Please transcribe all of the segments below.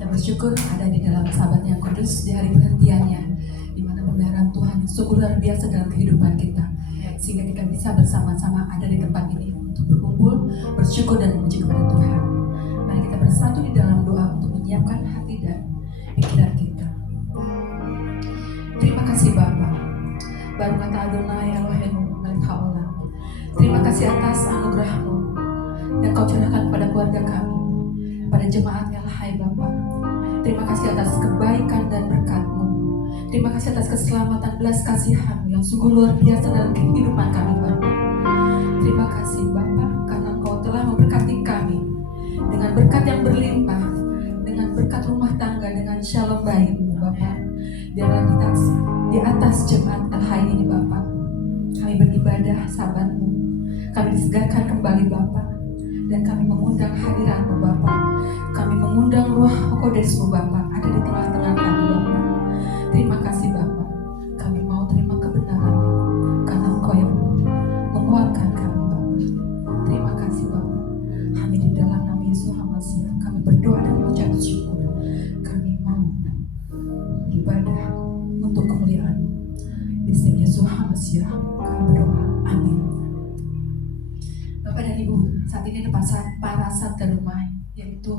Kita bersyukur ada di dalam Sabat yang kudus di hari perhentiannya, di mana pemeliharaan Tuhan sungguh luar biasa dalam kehidupan kita, sehingga kita bisa bersama-sama ada di tempat ini untuk berkumpul, bersyukur dan memuji kepada Tuhan. Mari kita bersatu di dalam doa untuk menyiapkan hati dan pikiran kita. Terima kasih Bapa, baru kata Adonai Eloheinu melek haolam. Terima kasih atas anugerah-Mu yang Kau curahkan kepada keluarga kami, pada jemaat Elhai Bapa. Terima kasih atas kebaikan dan berkat-Mu. Terima kasih atas keselamatan belas kasihan-Mu yang sungguh luar biasa dalam kehidupan kami Bapa. Terima kasih Bapa, karena Engkau telah memberkati kami dengan berkat yang berlimpah, dengan berkat rumah tangga, dengan shalom baik-Mu Bapa. Di atas jemaat Elhai ini Bapa, kami beribadah Sabat-Mu, kami disegarkan kembali Bapa, dan kami mengundang hadirat-Mu Bapa. Kami mengundang Ruh Kudus-Mu Bapa ada di tengah-tengah kami Bapa. Terima kasih Bapa, kami mau terima kebenaran karena Engkau yang menguatkan kami Bapa. Terima kasih Bapa. Hanya di dalam nama Yesus HaMasiah kami berdoa dan mengucap syukur. Kami mau ibadah untuk kemuliaan Yesus HaMasiah kami berdoa. Amin. Bapak dan Ibu, saat ini ada para sabda rumah, yaitu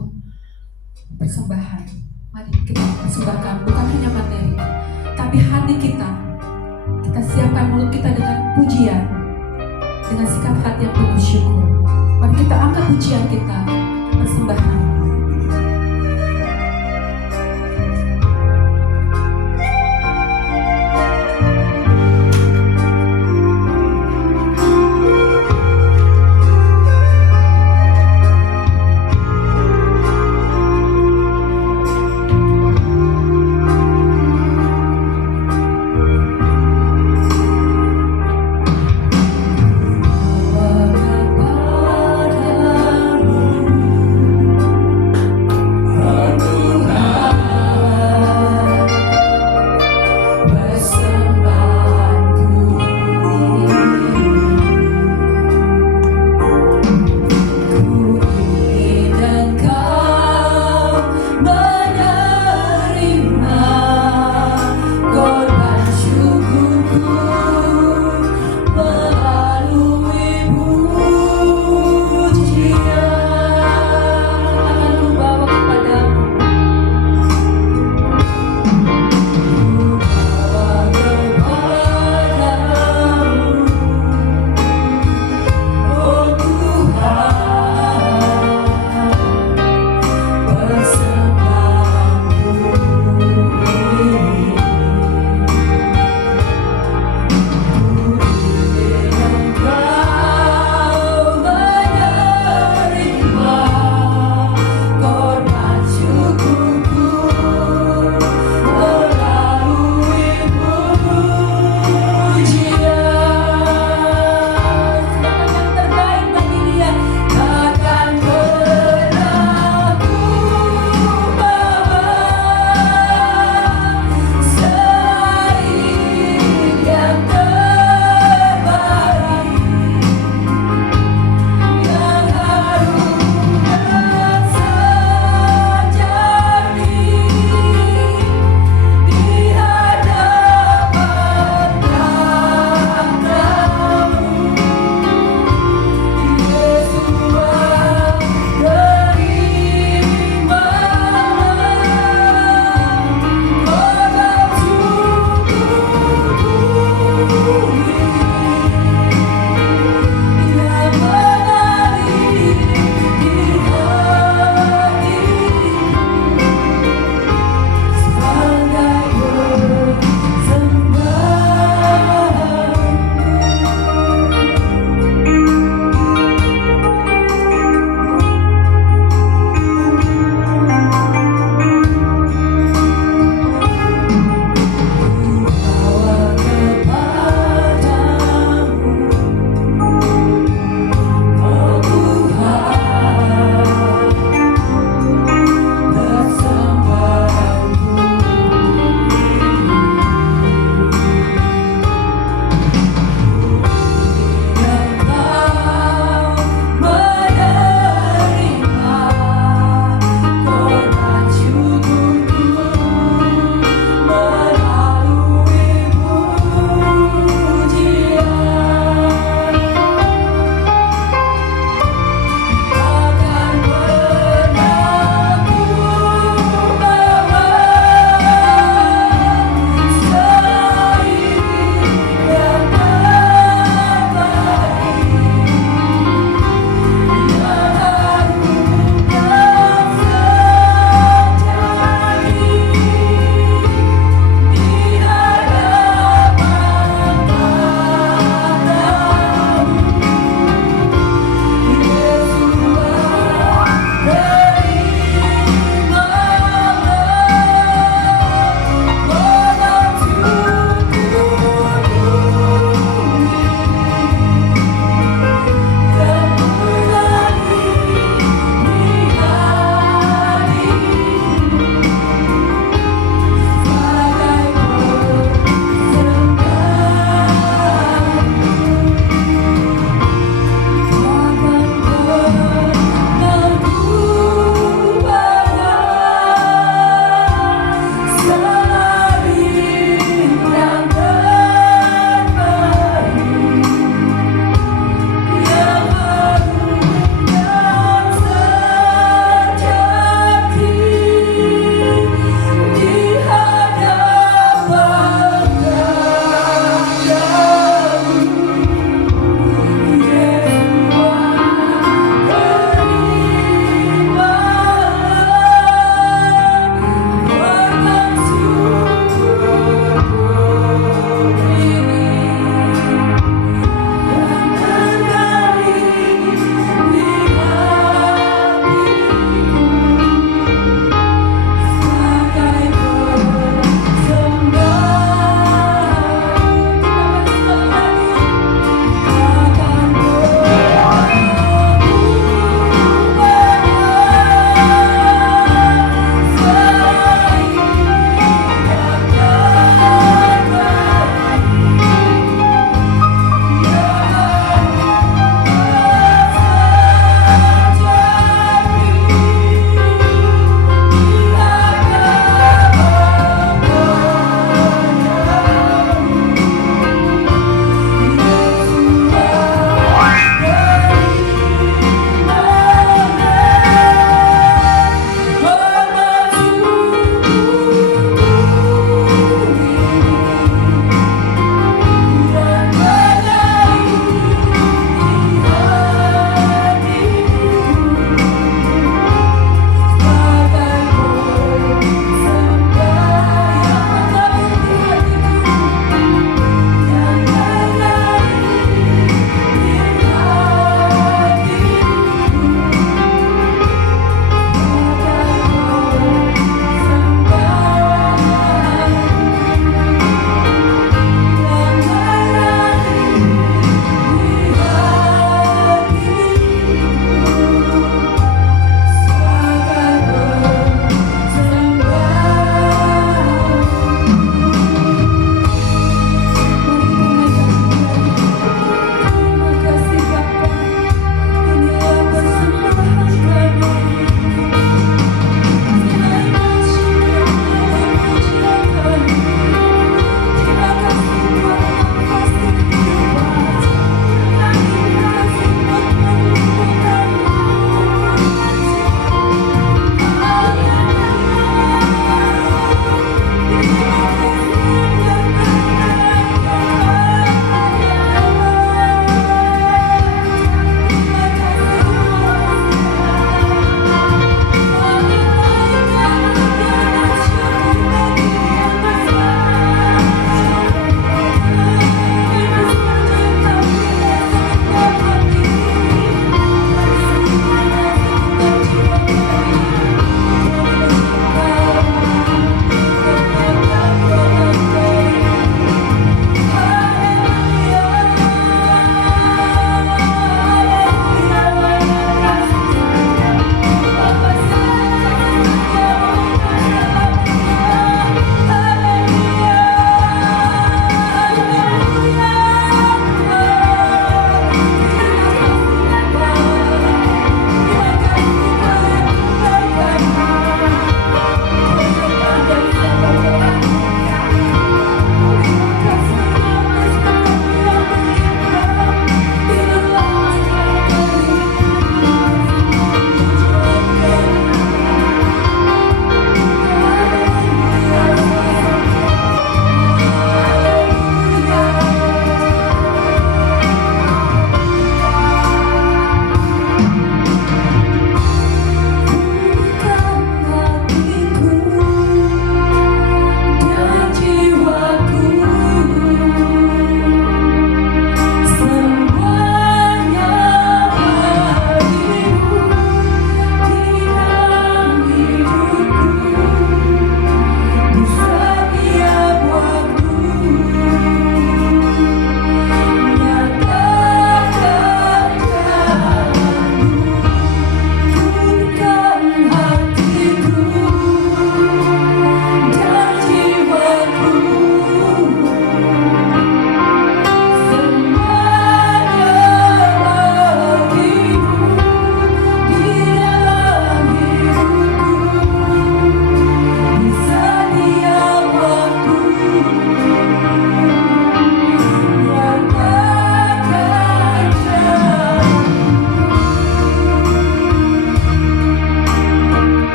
persembahan. Mari kita persembahkan bukan hanya materi, tapi hati kita. Kita siapkan mulut kita dengan pujian, dengan sikap hati yang penuh syukur. Mari kita angkat pujian kita, persembahan.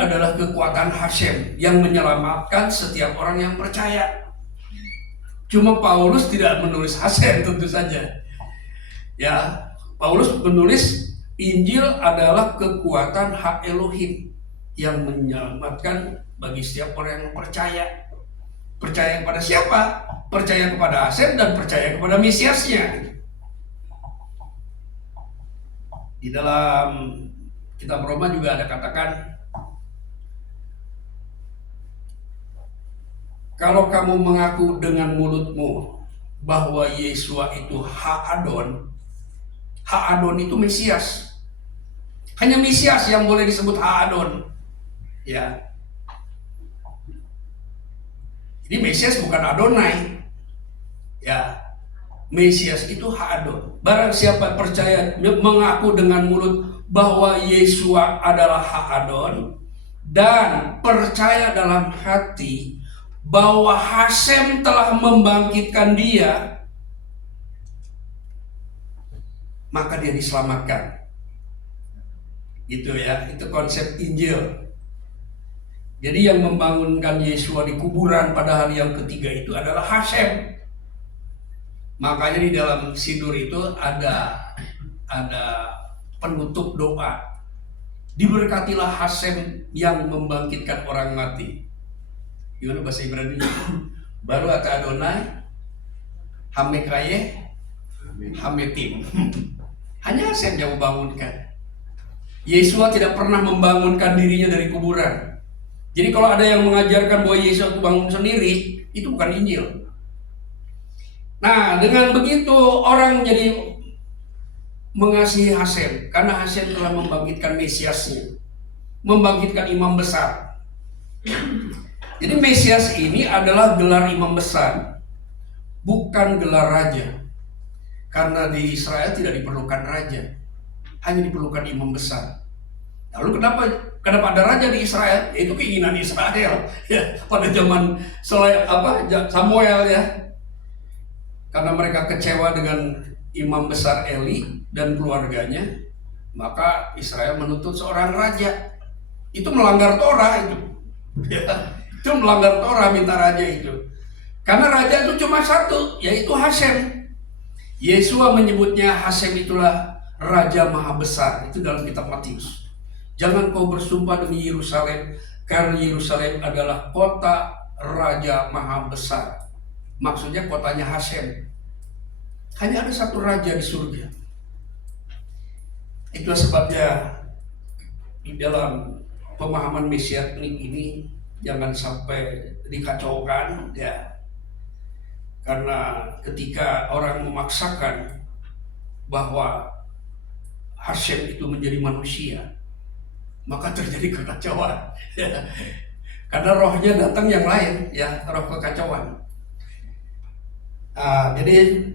adalah kekuatan Hashem yang menyelamatkan setiap orang yang percaya. Cuma Paulus tidak menulis Hashem tentu saja. Ya, Paulus menulis Injil adalah kekuatan hak Elohim yang menyelamatkan bagi setiap orang yang percaya. Percaya kepada siapa? Percaya kepada Hashem dan percaya kepada Mesiasnya. Di dalam kitab Roma juga ada katakan, kalau kamu mengaku dengan mulutmu bahwa Yesua itu Ha-Adon itu Mesias. Hanya Mesias yang boleh disebut Ha-Adon. Ya. Jadi Mesias bukan Adonai. Ya. Mesias itu Ha-Adon. Barang siapa percaya mengaku dengan mulut bahwa Yesua adalah Ha-Adon dan percaya dalam hati bahwa Hashem telah membangkitkan dia, maka dia diselamatkan. Gitu ya, itu konsep Injil. Jadi yang membangunkan Yesua di kuburan pada hari yang ketiga itu adalah Hashem. Makanya di dalam Sidur itu ada penutup doa. Diberkatilah Hashem yang membangkitkan orang mati. Gimana bahasa Ibrani? Baru ata Adonai, Hamekaye, Hametim. Hanya Hashem yang membangunkan. Yesua tidak pernah membangunkan dirinya dari kuburan. Jadi kalau ada yang mengajarkan bahwa Yesus itu bangun sendiri, itu bukan Injil. Nah, dengan begitu orang jadi mengasihi Hashem karena Hashem telah membangkitkan Mesiasnya, membangkitkan imam besar. Jadi Mesias ini adalah gelar imam besar, bukan gelar raja. Karena di Israel tidak diperlukan raja, hanya diperlukan imam besar. Lalu kenapa ada raja di Israel? Itu keinginan Israel ya, pada zaman Samuel ya. Karena mereka kecewa dengan imam besar Eli dan keluarganya, maka Israel menuntut seorang raja. Itu melanggar Torah itu. Ya, itu melanggar Torah minta raja itu. Karena raja itu cuma satu, yaitu Hashem. Yesua menyebutnya Hashem itulah Raja Maha Besar. Itu dalam kitab Matius. Jangan kau bersumpah demi Yerusalem, karena Yerusalem adalah kota Raja Maha Besar. Maksudnya kotanya Hashem. Hanya ada satu raja di surga. Itulah sebabnya di dalam pemahaman mesianik ini jangan sampai dikacaukan ya. Karena ketika orang memaksakan bahwa Hashem itu menjadi manusia, maka terjadi kekacauan. Karena rohnya datang yang lain, ya, roh kekacauan. Jadi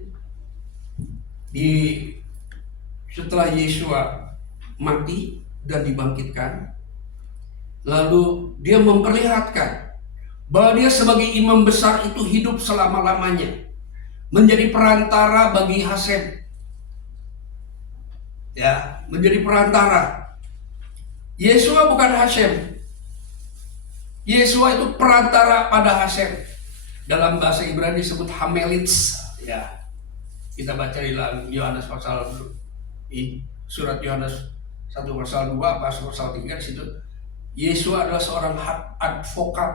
setelah Yesua mati dan dibangkitkan, lalu dia memperlihatkan bahwa dia sebagai imam besar itu hidup selama-lamanya, menjadi perantara bagi Hashem. Ya, menjadi perantara. Yesua bukan Hashem. Yesua itu perantara pada Hashem. Dalam bahasa Ibrani disebut Hamelitz. Ya, kita baca di dalam Yohanes pasal surat Yohanes 1 pasal 2 pasal 3 di situ. Yesua adalah seorang advokat,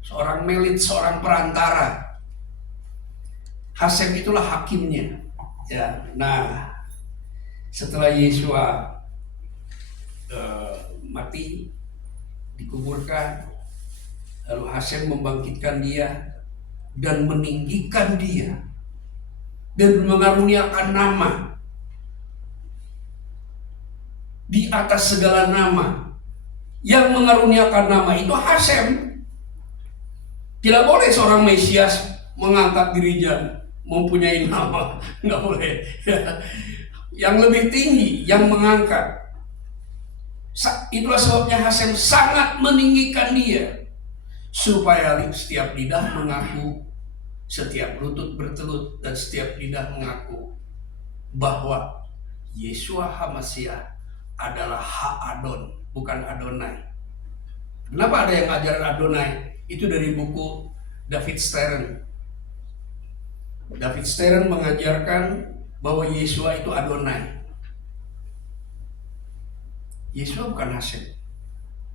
seorang melits, seorang perantara. Hashem itulah hakimnya. Ya, nah setelah Yesua mati, dikuburkan, lalu Hashem membangkitkan dia dan meninggikan dia dan mengaruniakan nama di atas segala nama. Yang mengaruniakan nama itu Hashem. Tidak boleh seorang Mesias mengangkat dirinya mempunyai nama, nggak boleh. Yang lebih tinggi yang mengangkat. Itulah sebabnya Hashem sangat meninggikan dia, supaya setiap lidah mengaku, setiap lutut bertelut, dan setiap lidah mengaku bahwa Yesua HaMasiah adalah Ha-Adon, bukan Adonai. Kenapa ada yang ajaran Adonai? Itu dari buku David Stern. David Stern mengajarkan bahwa Yesua itu Adonai. Yesua bukan Hasem.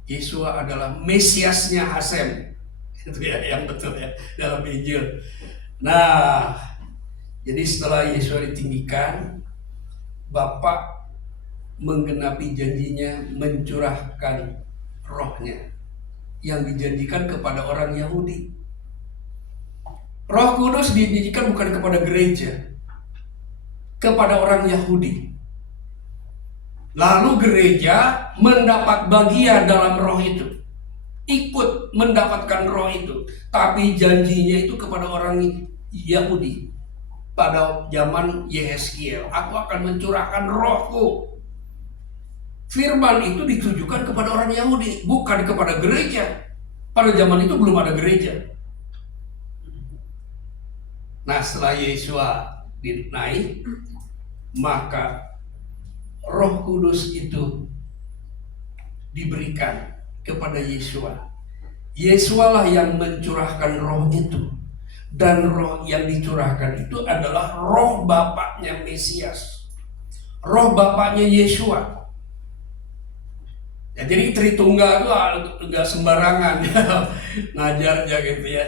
Yesua adalah Mesiasnya Hasem. Itu ya yang betul ya dalam Injil. Nah, jadi setelah Yesua ditinggikan, Bapa menggenapi janjinya mencurahkan rohnya yang dijanjikan kepada orang Yahudi. Roh Kudus dijanjikan bukan kepada gereja, kepada orang Yahudi. Lalu gereja mendapat bagian dalam roh itu, ikut mendapatkan roh itu. Tapi janjinya itu kepada orang Yahudi. Pada zaman Yehezkiel, aku akan mencurahkan rohku. Firman itu ditujukan kepada orang Yahudi, bukan kepada gereja. Pada zaman itu belum ada gereja. Nah, setelah Yesua naik, maka Roh Kudus itu diberikan kepada Yesua. Yesualah yang mencurahkan roh itu. Dan roh yang dicurahkan itu adalah roh Bapaknya Mesias. Roh Bapaknya Yesua. Ya, jadi Tritunggal itu enggak sembarangan ngajarnya gitu ya.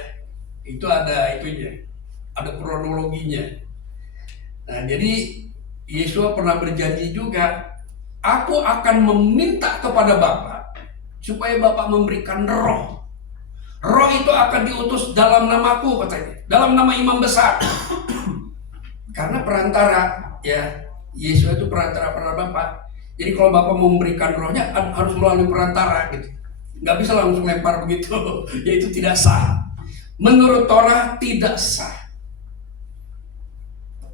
Itu ada itunya, ada kronologinya. Nah, jadi Yesua pernah berjanji juga, aku akan meminta kepada Bapa supaya Bapa memberikan roh. Roh itu akan diutus dalam namaku, katanya, dalam nama Imam Besar. Karena perantara, ya, Yesus itu perantara Bapa. Jadi kalau Bapak mau memberikan rohnya harus melalui perantara gitu. Nggak bisa langsung lempar begitu. Ya itu tidak sah. Menurut Torah tidak sah.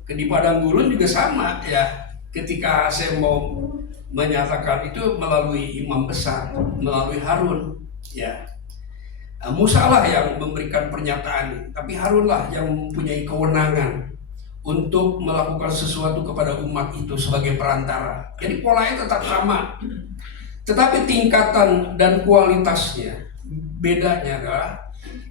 Di Padang Gurun juga sama ya. Ketika saya mau menyatakan itu melalui imam besar, melalui Harun. Ya. Nah, Musa lah yang memberikan pernyataan, tapi Harunlah yang mempunyai kewenangan untuk melakukan sesuatu kepada umat itu sebagai perantara. Jadi polanya tetap sama, tetapi tingkatan dan kualitasnya bedanya adalah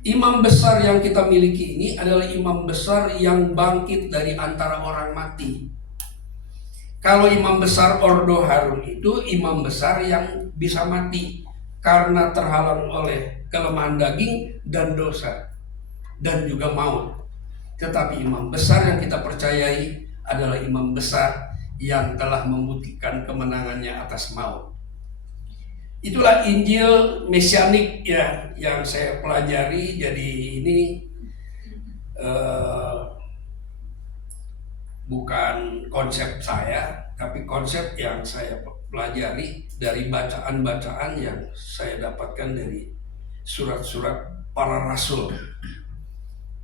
imam besar yang kita miliki ini adalah imam besar yang bangkit dari antara orang mati. Kalau imam besar Ordo Harun itu imam besar yang bisa mati karena terhalang oleh kelemahan daging dan dosa dan juga maut. Tetapi imam besar yang kita percayai adalah imam besar yang telah membuktikan kemenangannya atas maut. Itulah Injil Mesianik ya yang saya pelajari. Jadi ini bukan konsep saya, tapi konsep yang saya pelajari dari bacaan-bacaan yang saya dapatkan dari surat-surat para rasul.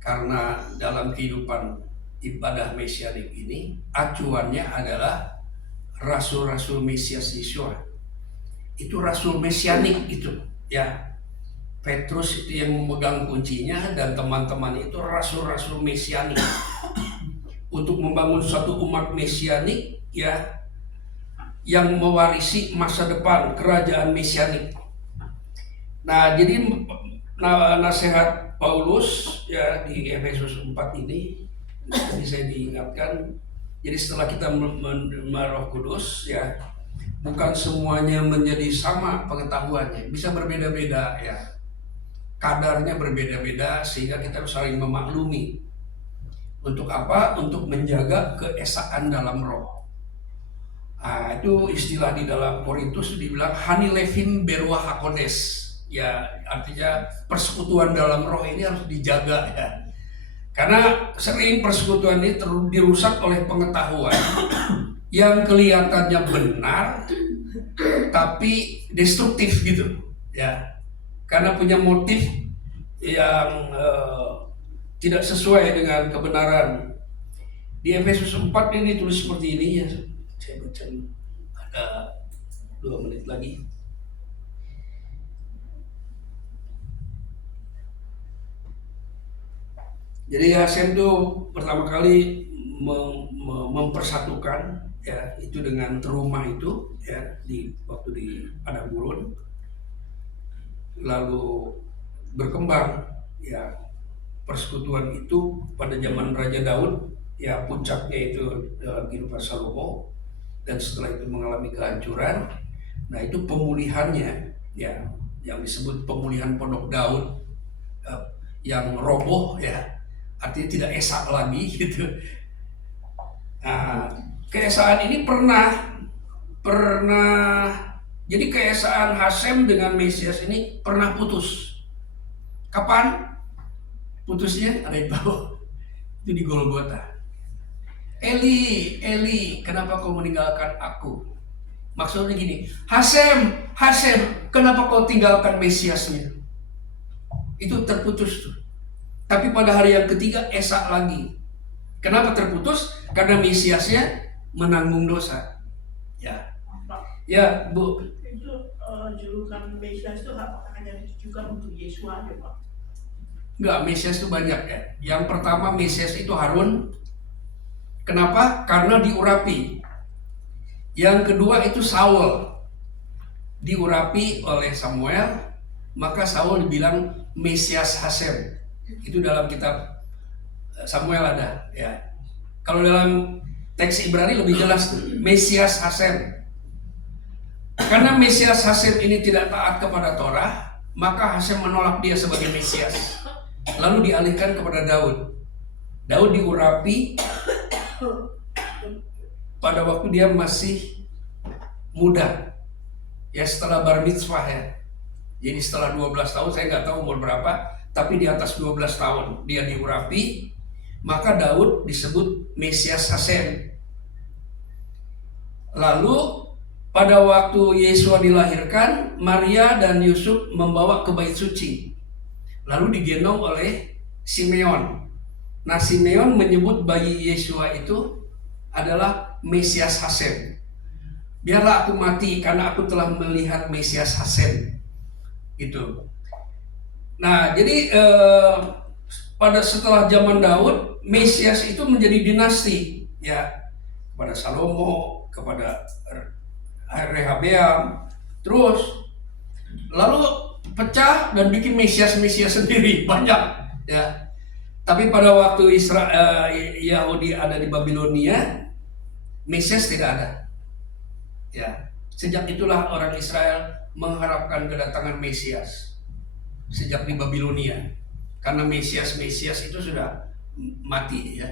Karena dalam kehidupan ibadah Mesianik ini acuannya adalah rasul-rasul Mesias Yesua. Itu rasul Mesianik itu ya. Petrus itu yang memegang kuncinya dan teman-teman itu rasul-rasul Mesianik. Untuk membangun suatu umat Mesianik ya yang mewarisi masa depan kerajaan Mesianik. Nah, jadi nasihat Paulus ya di Efesus 4 ini jadi saya diingatkan, jadi setelah kita menerima Roh Kudus ya, bukan semuanya menjadi sama pengetahuannya, bisa berbeda-beda ya, kadarnya berbeda-beda sehingga kita harus saling memaklumi. Untuk apa? Untuk menjaga keesaan dalam roh. Nah, itu istilah di dalam Korintus dibilang Hani Levin Berwa Hakodes. Ya, artinya persekutuan dalam roh ini harus dijaga ya. Karena sering persekutuan ini dirusak oleh pengetahuan yang kelihatannya benar tapi destruktif gitu ya. Karena punya motif yang tidak sesuai dengan kebenaran. Di Efesus 4 ini tulis seperti ini ya. Saya baca ada 2 menit lagi. Jadi Hasem itu pertama kali mempersatukan ya itu dengan terumah itu ya di waktu di Padang Gurun. lalu berkembang ya. Persekutuan itu pada zaman Raja Daud ya, puncaknya itu dalam kehidupan Salomo, dan setelah itu mengalami kehancuran. Nah, itu pemulihannya ya, yang disebut pemulihan Pondok Daud eh, yang roboh ya, artinya tidak esak lagi gitu. Nah, keesaan ini pernah jadi keesaan Hasem dengan Mesias ini pernah putus. Kapan putusnya? Ada yang tahu? Itu di Golgota. Eli, Eli, kenapa kau meninggalkan aku? Maksudnya gini, Hasem, Hasem, kenapa kau tinggalkan Mesiasnya? Itu terputus tuh. Tapi pada hari yang ketiga esak lagi. Kenapa terputus? Karena Mesiasnya menanggung dosa. Ya, ya Bu. Itu julukan Mesias itu apakah hanya ditujukan untuk Yesus aja, Pak? Enggak, Mesias itu banyak ya. Yang pertama Mesias itu Harun. Kenapa? Karena diurapi. Yang kedua itu Saul. Diurapi oleh Samuel, maka Saul dibilang Mesias Hasem. Itu dalam kitab Samuel ada ya. Kalau dalam teks Ibrani lebih jelas tuh, Mesias Hasem. Karena Mesias Hasem ini tidak taat kepada Torah, maka Hasem menolak dia sebagai Mesias. Lalu dialihkan kepada Daud. Daud diurapi pada waktu dia masih muda, ya setelah bar mitzvah ya. Jadi setelah 12 tahun, saya nggak tahu umur berapa, tapi di atas 12 tahun dia diurapi, maka Daud disebut Mesias Hasem. Lalu pada waktu Yesua dilahirkan, Maria dan Yusuf membawa ke bait suci, lalu digendong oleh Simeon. Nah, Simeon menyebut bayi Yesua itu adalah Mesias Hasem. Biarlah aku mati karena aku telah melihat Mesias Hasem. Itu. Nah, jadi pada setelah zaman Daud, Mesias itu menjadi dinasti ya, kepada Salomo, kepada Rehabeam, terus lalu pecah dan bikin Mesias sendiri banyak ya. Tapi pada waktu Yahudi ada di Babilonia, Mesias tidak ada. Ya, sejak itulah orang Israel mengharapkan kedatangan Mesias sejak di Babilonia, karena Mesias itu sudah mati ya,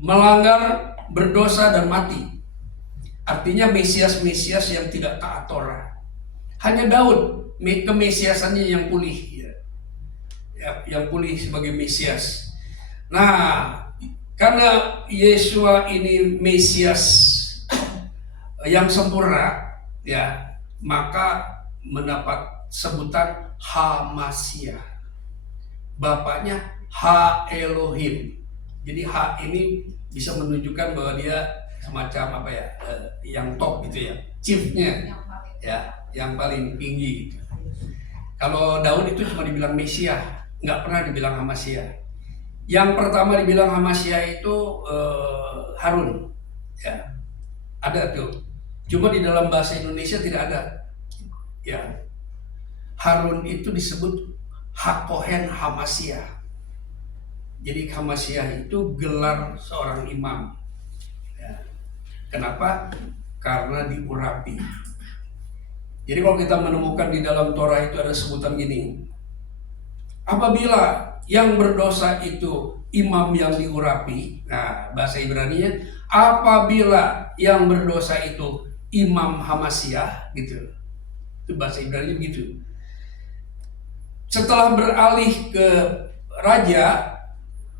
melanggar, berdosa dan mati. Artinya Mesias yang tidak taat Torah. Hanya Daud kemesiasannya yang pulih ya. Yang pulih sebagai Mesias. Nah, karena Yesua ini Mesias yang sempurna ya, maka mendapat sebutan Hamasiah. Bapaknya Ha Elohim. Jadi Ha ini bisa menunjukkan bahwa dia semacam apa ya, yang top gitu ya, chiefnya ya, yang paling tinggi gitu. Kalau Daud itu cuma dibilang Mesias, nggak pernah dibilang Hamasiah. Yang pertama dibilang Hamasiah itu Harun ya, ada tuh, cuma di dalam bahasa Indonesia tidak ada ya. Harun itu disebut Hakohen Hamasiah. Jadi Hamasiah itu gelar seorang imam ya. Kenapa? Karena diurapi. Jadi kalau kita menemukan di dalam Torah itu ada sebutan gini, apabila yang berdosa itu imam yang diurapi, nah bahasa Ibraninya, apabila yang berdosa itu imam Hamasiah gitu, itu bahasa Ibrani begitu. Setelah beralih ke raja,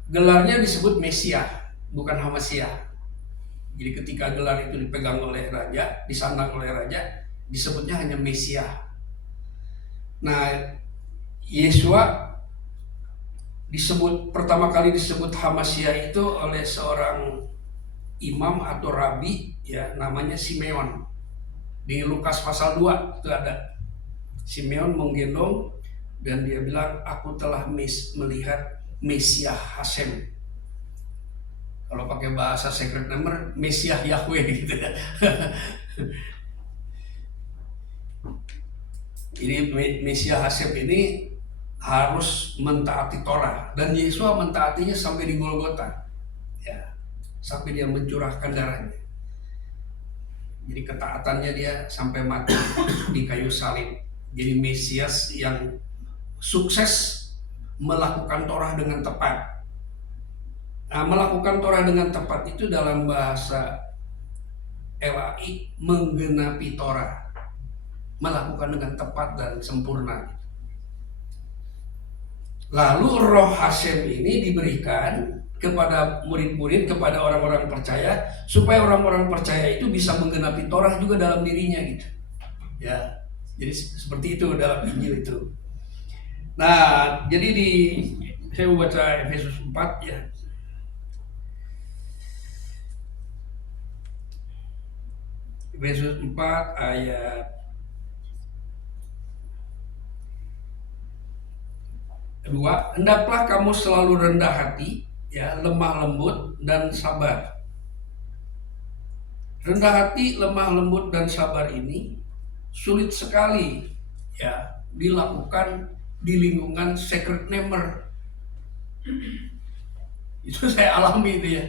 gelarnya disebut Mesias, bukan Hamasiah. Jadi ketika gelar itu dipegang oleh raja, disandang oleh raja, disebutnya hanya Mesias. Nah, Yesua disebut pertama kali disebut Hamasiah itu oleh seorang imam atau rabi ya, namanya Simeon. Di Lukas pasal 2 itu ada. Simeon menggendong dan dia bilang, aku telah melihat Mesias Hasem. Kalau pakai bahasa secret number, Mesias Yahweh gitu ya. Ini Mesias Hasem ini harus mentaati Torah, dan Yesus mentaatinya sampai di Golgota, ya, sampai dia mencurahkan darahnya. Jadi ketaatannya dia sampai mati di kayu salib. Jadi Mesias yang sukses melakukan Torah dengan tepat. Nah, melakukan Torah dengan tepat itu dalam bahasa LAI menggenapi Torah, melakukan dengan tepat dan sempurna. Lalu Roh Hasem ini diberikan kepada murid-murid, kepada orang-orang percaya, supaya orang-orang percaya itu bisa menggenapi Torah juga dalam dirinya gitu. Ya, jadi seperti itu dalam Injil itu. Nah, jadi saya mau baca Efesus 4 ya. Efesus 4 ayat 2, hendaklah kamu selalu rendah hati, ya, lemah lembut dan sabar. Rendah hati, lemah lembut dan sabar ini sulit sekali, ya, dilakukan di lingkungan secret neighbor. Itu saya alami itu ya.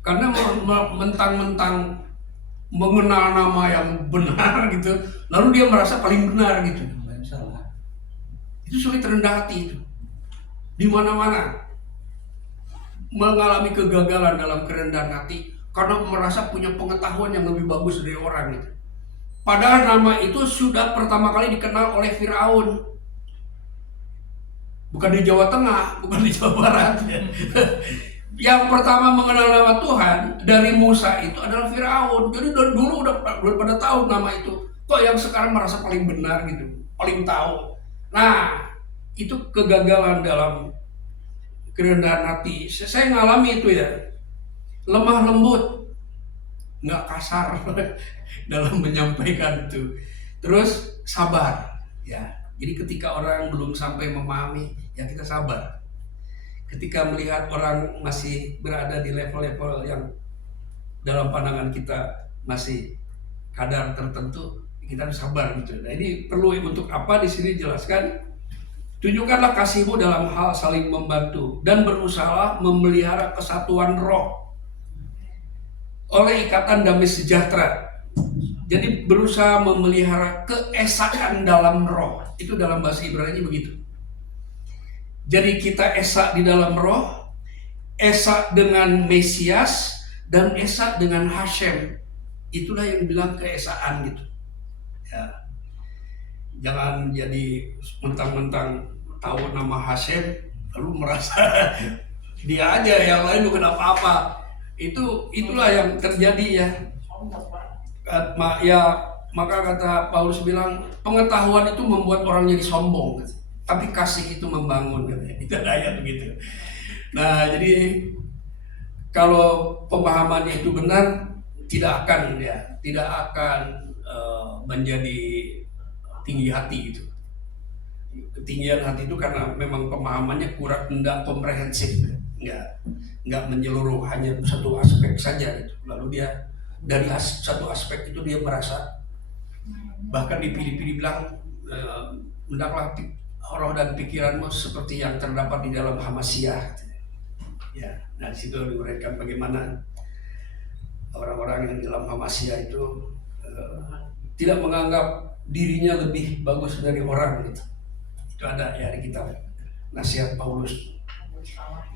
Karena mentang-mentang mengenal nama yang benar gitu, lalu dia merasa paling benar gitu. Salah. Itu sulit rendah hati itu. Di mana-mana mengalami kegagalan dalam kerendahan hati karena merasa punya pengetahuan yang lebih bagus dari orang gitu. Padahal nama itu sudah pertama kali dikenal oleh Firaun. Bukan di Jawa Tengah, bukan di Jawa Barat. Yang pertama mengenal nama Tuhan dari Musa itu adalah Firaun. Jadi dari dulu udah pada tahu nama itu. Kok yang sekarang merasa paling benar gitu, paling tahu. Nah, itu kegagalan dalam kerendahan hati. Saya ngalami itu ya. Lemah lembut, nggak kasar dalam menyampaikan itu. Terus sabar, ya. Jadi ketika orang belum sampai memahami, ya kita sabar. Ketika melihat orang masih berada di level-level yang dalam pandangan kita masih kadar tertentu, kita harus sabar gitu. Nah, ini perlu untuk apa di sini jelaskan? Tunjukkanlah kasihmu dalam hal saling membantu dan berusaha memelihara kesatuan roh oleh ikatan damai sejahtera. Jadi berusaha memelihara keesaan dalam roh. Itu dalam bahasa Ibrani begitu. Jadi kita esa di dalam roh, esa dengan Mesias, dan esa dengan Hasem. Itulah yang dibilang keesaan gitu. Ya. Jangan jadi mentang-mentang tahu nama Hasem lalu merasa dia aja, yang lain bukan apa-apa. Itulah yang terjadi ya. Maka kata Paulus bilang, pengetahuan itu membuat orang jadi sombong, tapi kasih itu membangun, katanya. Itu ayat begitu. Nah, jadi kalau pemahamannya itu benar, tidak akan menjadi tinggi hati gitu. Ketinggian hati itu karena memang pemahamannya kurang, tidak komprehensif, nggak menyeluruh, hanya satu aspek saja gitu. Lalu dia dari satu aspek itu dia merasa, bahkan dipilih-pilih bilang, hendaklah roh dan pikiranmu seperti yang terdapat di dalam Hamasiah. Ya, nah di situ diuraikan bagaimana orang-orang yang di dalam Hamasiah itu tidak menganggap dirinya lebih bagus dari orang gitu. Itu ada ya di kitab nasihat Paulus.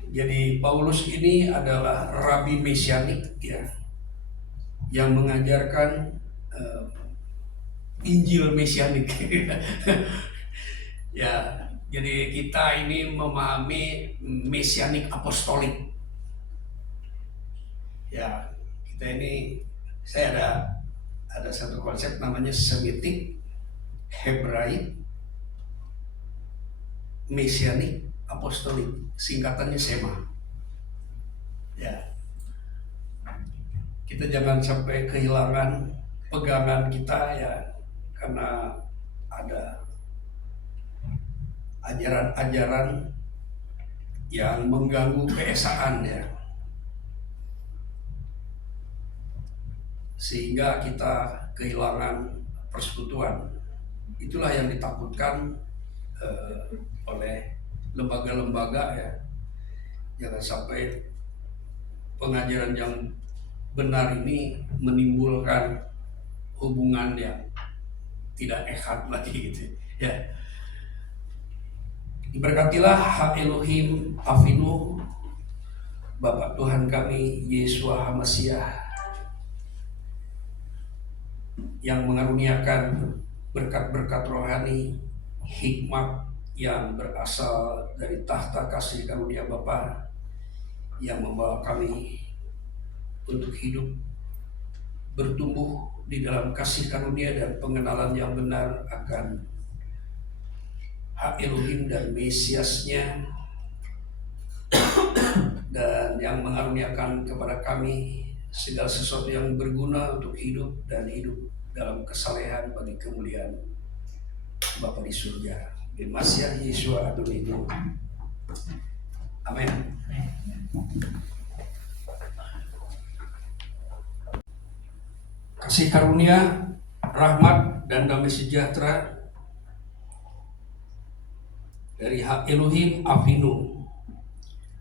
Jadi Paulus ini adalah rabi mesianik ya, yang mengajarkan Injil mesianik. Ya, jadi kita ini memahami mesianik apostolik. Ya, kita ini, saya ada satu konsep namanya Semitik, Hebraik, Mesianik, Apostolik, singkatannya SEMA. Ya, kita jangan sampai kehilangan pegangan kita ya, karena ada ajaran-ajaran yang mengganggu keesaan ya, sehingga kita kehilangan persekutuan. Itulah yang ditakutkan oleh lembaga-lembaga ya. Jangan sampai pengajaran yang benar ini menimbulkan hubungan yang tidak ehat lagi gitu ya. Diberkatilah Ha Elohim Avinu, Bapa Tuhan kami Yeshua HaMashiach, yang mengaruniakan berkat-berkat rohani, hikmat yang berasal dari tahta kasih karunia Bapa, yang membawa kami untuk hidup bertumbuh di dalam kasih karunia dan pengenalan yang benar akan Ha Elohim dan Mesiasnya, dan yang mengaruniakan kepada kami segala sesuatu yang berguna untuk hidup dan hidup dalam kesalehan bagi kemuliaan Bapa di surga. B'Masiah Yeshua Adonai. Amin. Kasih karunia, rahmat, dan damai sejahtera dari Ha Elohim Avinu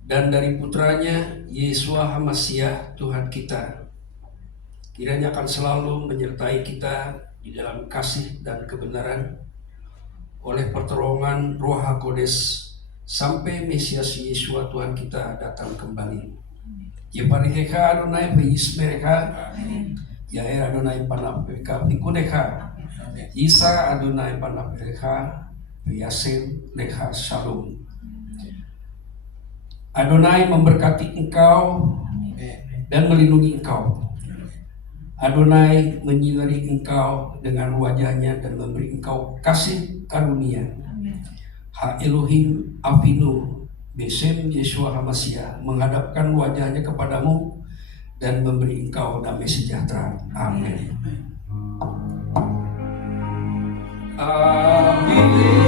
dan dari putranya Yeshua HaMashiach Tuhan kita, kiranya akan selalu menyertai kita di dalam kasih dan kebenaran oleh pertolongan Roh HaKodes sampai Mesias Yeshua Tuhan kita datang kembali. Yepariheka Adonai Peismereka, Yair Adonai Panapeka Pikuneka, Isa Adonai Panapeka, Yasem Leha Shalom. Adonai memberkati engkau dan melindungi engkau. Adonai menyinari engkau dengan wajahnya dan memberi engkau kasih karunia. Ha Elohim Avinu Besem Yeshua HaMashiach menghadapkan wajahnya kepadamu dan memberi engkau damai sejahtera. Amin. Amin.